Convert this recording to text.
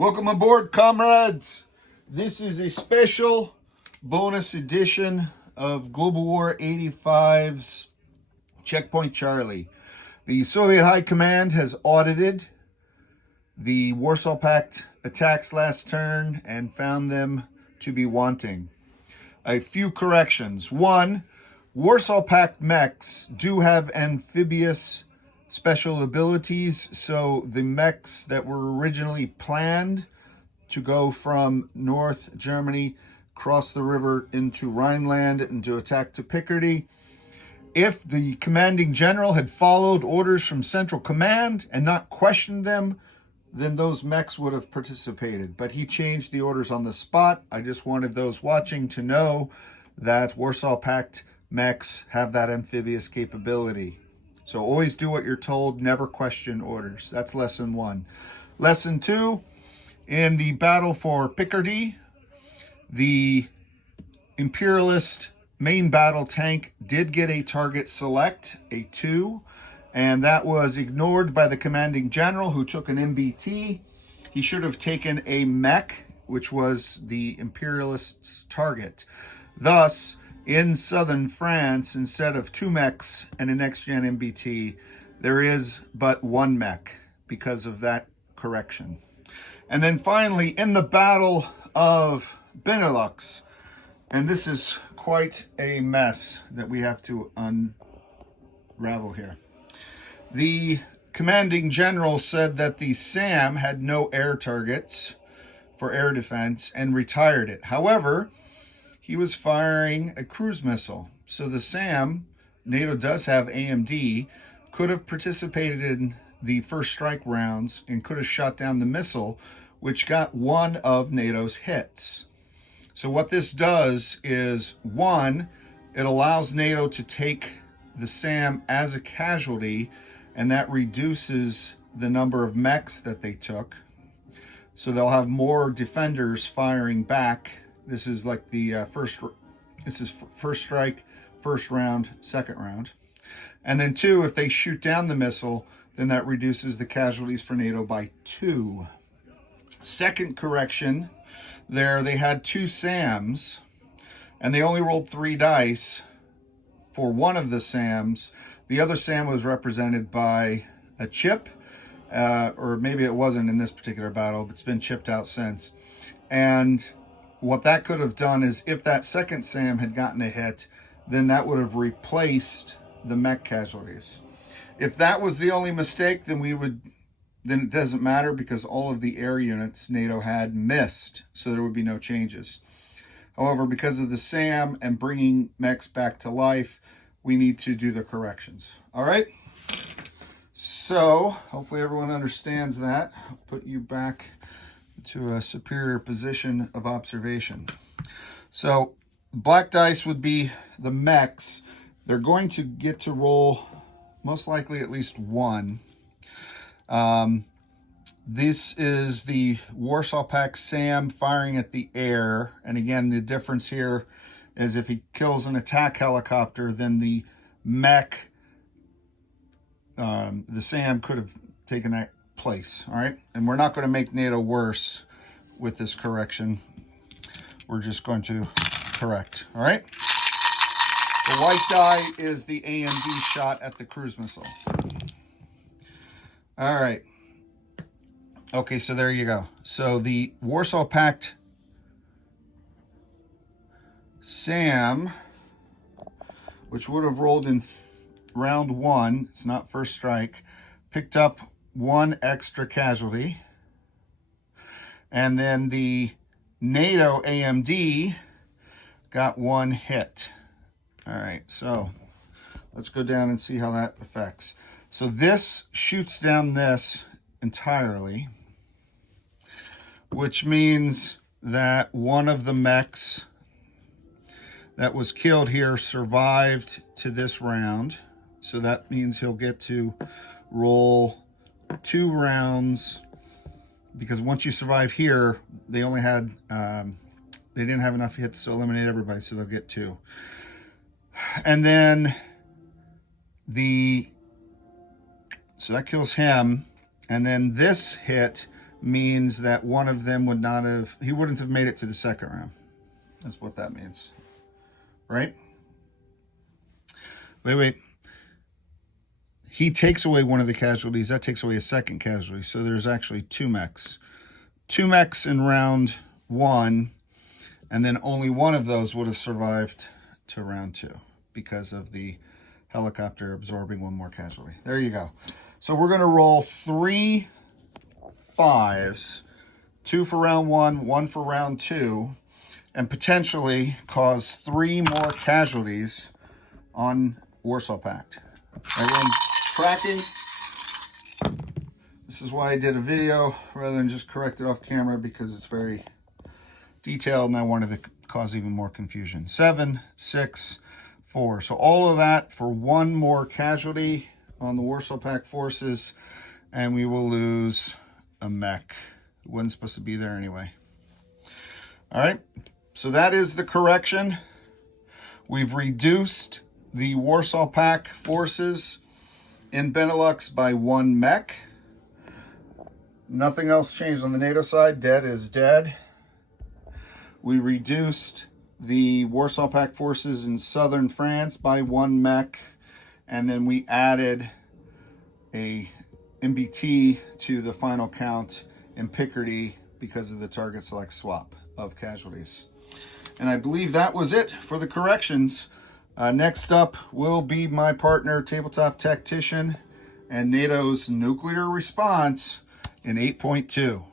Welcome aboard, comrades. This is a special bonus edition of Global War 85's Checkpoint Charlie. The Soviet High Command has audited the Warsaw Pact attacks last turn and found them to be wanting. A few corrections. One, Warsaw Pact mechs do have amphibious special abilities, so the mechs that were originally planned to go from North Germany, cross the river into Rhineland and to attack to Picardy, if the commanding general had followed orders from Central Command and not questioned them, then those mechs would have participated. But he changed the orders on the spot. I just wanted those watching to know that Warsaw Pact mechs have that amphibious capability. So always do what you're told, never question orders. That's lesson one. Lesson two, in the battle for Picardy, the Imperialist main battle tank did get a target select, a 2, and that was ignored by the commanding general, who took an MBT. He should have taken a mech, which was the Imperialists' target. Thus, in southern France, instead of 2 mechs and a next-gen MBT, there is but 1 mech because of that correction. And then finally, in the Battle of Benelux, and this is quite a mess that we have to unravel here. The commanding general said that the SAM had no air targets for air defense and retired it. However, he was firing a cruise missile. So the SAM, NATO does have AMD, could have participated in the first strike rounds and could have shot down the missile, which got one of NATO's hits. So what this does is, one, it allows NATO to take the SAM as a casualty, and that reduces the number of mechs that they took. So they'll have more defenders firing back. This is like the first strike, first round, second round. And then 2, if they shoot down the missile, then that reduces the casualties for NATO by 2. Second correction, there they had 2 SAMs, and they only rolled 3 dice for one of the SAMs. The other SAM was represented by a chip, or maybe it wasn't in this particular battle, but it's been chipped out since. And what that could have done is, if that second SAM had gotten a hit, then that would have replaced the mech casualties. If that was the only mistake, then it doesn't matter, because all of the air units NATO had missed, so there would be no changes. However, because of the SAM and bringing mechs back to life, we need to do the corrections. All right? So, hopefully everyone understands that. I'll put you back to a superior position of observation. So, black dice would be the mechs. They're going to get to roll most likely at least 1. This is the Warsaw Pact SAM firing at the air. And again, the difference here is if he kills an attack helicopter, then the mech, the SAM could have taken that place. All right. And we're not going to make NATO worse with this correction. We're just going to correct. All right. The white die is the AMD shot at the cruise missile. All right. Okay, so there you go. So the Warsaw Pact SAM, which would have rolled in round 1, it's not first strike, picked up 1 extra casualty. And then the NATO AMD got 1 hit. All right, so let's go down and see how that affects. So this shoots down this entirely, which means that one of the mechs that was killed here survived to this round. So that means he'll get to roll 2 rounds, because once you survive here, they only had, they didn't have enough hits to eliminate everybody, so they'll get 2. And then so that kills him. And then this hit means that one of them would not have, he wouldn't have made it to the second round. That's what that means, right? Wait. He takes away one of the casualties. That takes away a second casualty. So there's actually 2 mechs. 2 mechs in round 1, and then only one of those would have survived to round 2 because of the helicopter absorbing 1 more casualty. There you go. So we're going to roll 3 5s, 2 for round 1, 1 for round 2, and potentially cause 3 more casualties on Warsaw Pact. Everyone tracking? This is why I did a video rather than just correct it off camera, because it's very detailed and I wanted to cause even more confusion. 7, 6, 4. So all of that for 1 more casualty on the Warsaw Pact forces, and we will lose a mech. It wasn't supposed to be there anyway. All right, so that is the correction. We've reduced the Warsaw Pact forces in Benelux by 1 mech. Nothing else changed on the NATO side. Dead is dead. We reduced the Warsaw Pact forces in southern France by 1 mech, and then we added a MBT to the final count in Picardy because of the target select swap of casualties. And I believe that was it for the corrections. Next up will be my partner, Tabletop Tactician, and NATO's nuclear response in 8.2.